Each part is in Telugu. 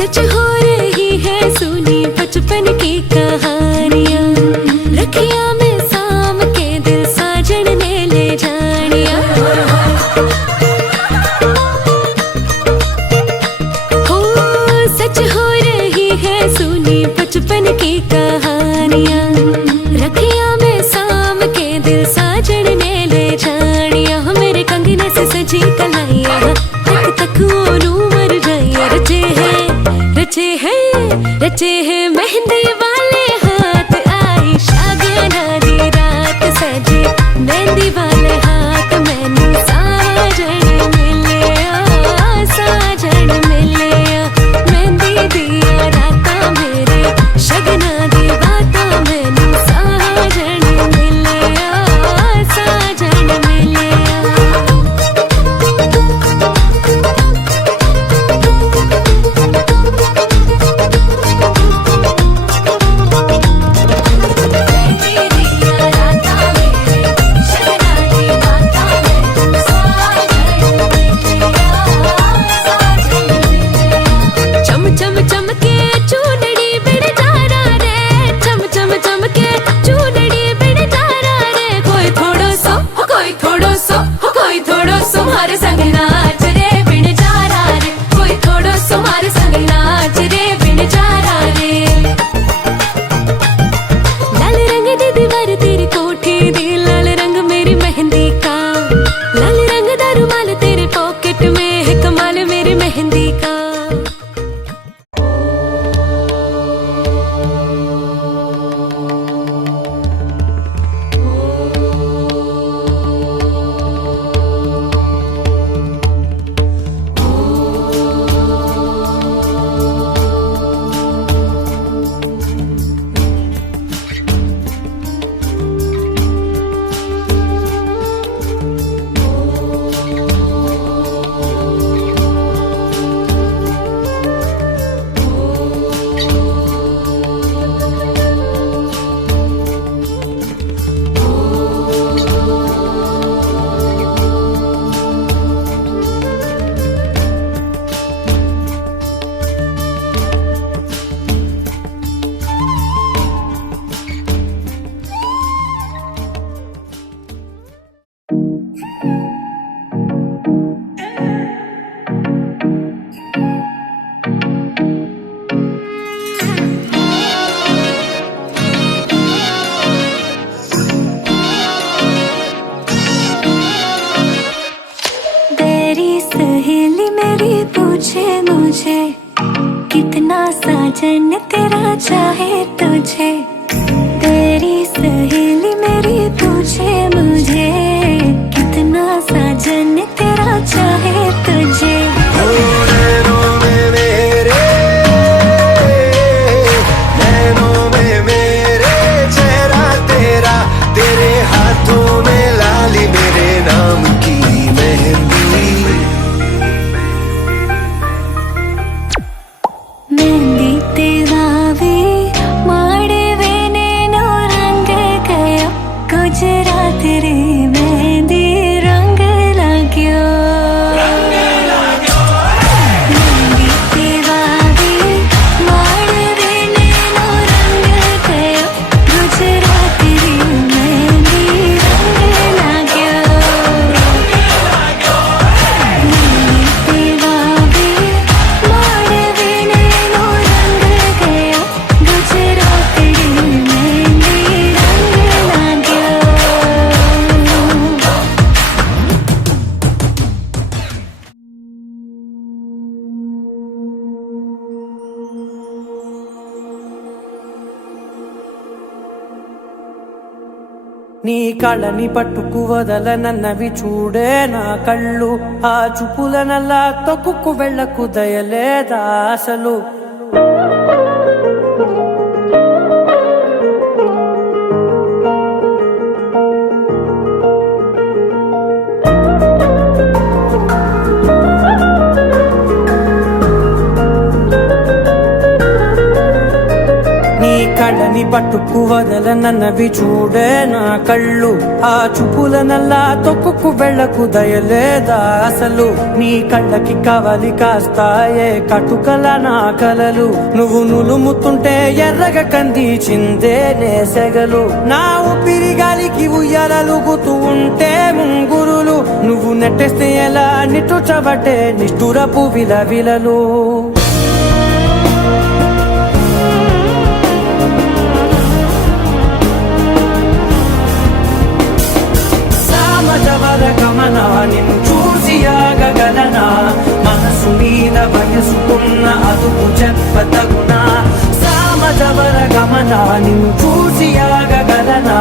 सच हो रही है सुनी बचपन की कहानियाँ, रखिया में साम के दिल साजन ने ले जानिया। हो सच हो रही है सुनी बचपन की कहानियाँ, रखिया में साम के दिल साजन ने ले जानिया। मेरे कंगने से सजी कलाइया तक तक ओनू मर जाइया। रचे है मेहंदी वाले हाथ, आई शागना दी रात सजे मेहंदी वाले हाथ। मैनू साजन मिले साजन मिले, मेहंदी दिया राता मेरे शगना दी बाता। मैनू साजन मिले साजन मिले। साजन तेरा चाहे तुझे, तेरी सहेली मेरी पूछे मुझे, कितना साजन तेरा चाहे तुझे। नैनों में मेरे चेहरा तेरा, तेरे हाथों में लाली मेरे नाम की मेहंदी। मेहंदी तेरा भी माड़वे नैनो रंग गया, गुजरात रे मेहंदी रंग लाग्यो। मेहंदी तेरा भी माड़वे नैनो रंग गया, गुजरात रे मेहंदी रंग लाग्यो। मेहंदी तेरा भी माड़वे नैनो रंग गया, गुजरात रे मेहंदी रंग लाग्यो। నీ కళ్ళని పట్టుకు వదల నన్నవి చూడే నా కళ్ళు, ఆ చూపులనల్లా తొక్కుకు వెళ్ళకు దయలేదా అసలు. నీ కళ్ళని కళ్ళని పట్టుకు వదలనన్నవి చూడే నా కళ్ళు ఆ చూపులనల్లా తొక్కుకు వెళ్ళకు దయలేదా అసలు నీ కళ్ళకి కవలి కాస్తాయే కటుకల నా కలలు నువ్వు నులుముతుంటే ఎర్రగా కందిచిందే నేసెగలు నా ఊపిరి గాలికి ఉయ్యాలలుగుతూ ఉంటే ముంగురులు నువ్వు నెట్టేస్తే ఎలా నిట్టుచబట్టే నిష్ఠురపు విలవిలలు సామజవర గమనా నిన్ను చూసి ఆగగలనా మనసు మీద వయసుకున్న అదుపు చెప్పతగునా సామజవర గమనా నిన్ను చూసి ఆగగలనా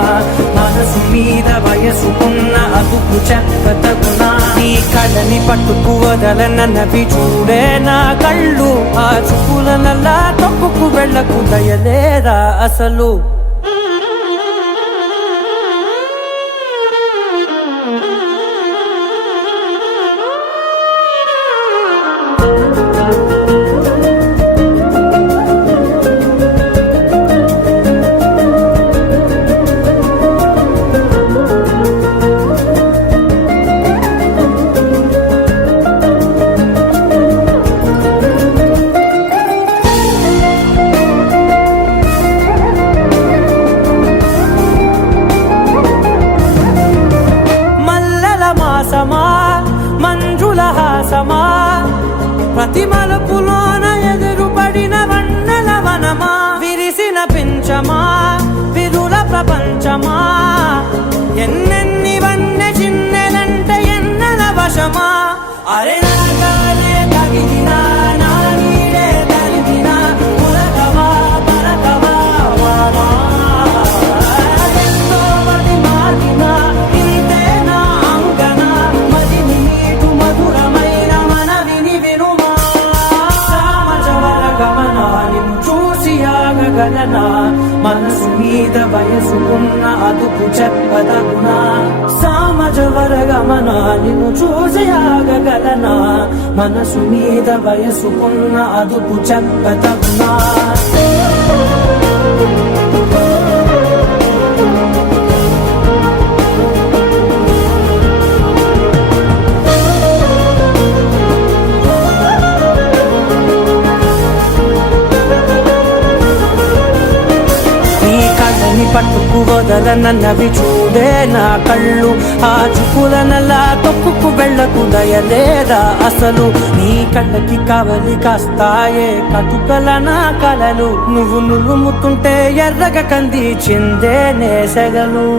మనసు మీద వయసుకున్న అదుపు చెప్పతగునా నీ కళ్ళని పట్టుకు వదలనన్నవి చూడే నా కళ్ళు ఆ చూపులనల్లా తొక్కుకు వెళ్ళకు దయలేరా అసలు మంజుల హాసమా ప్రతి మలుపులోన ఎదురుపడిన వన్నెల వనమా విరిసిన పించమా విరుల ప్రపంచమా ఎన్నెన్ని వన్నె చిన్నెలంటే ఎన్నెల వశమా అరే నాగాలే తగిలినా నా నీడే తలిపినా పులకవా పలకవా వామా ఎంతో మతి మారినా ఇంతే నా అంగన మదిని నీటు మధురమైన మనవిని వినుమా సామజవర గమనా నిన్ను చూసి ఆగగలనా మనసు మీద వయసుకున్న అదుపు చెప్పదగునా సామజవర గమనా నిన్ను చూసి ఆగగలనా మనసు మీద వయసుకున్న అదుపు చెప్పదగునా పట్టుకు వదలనన్నవి చూడే నా కళ్ళు ఆ చూపులనల్లా తొక్కుకు వెళ్ళకు దయలేరా అసలు నీ కళ్ళకి కవలి కాస్తాయే కటుకల నా కలలు నువ్వు నులుముతుంటే ఎర్రగా కంది చిందే నేసెగలు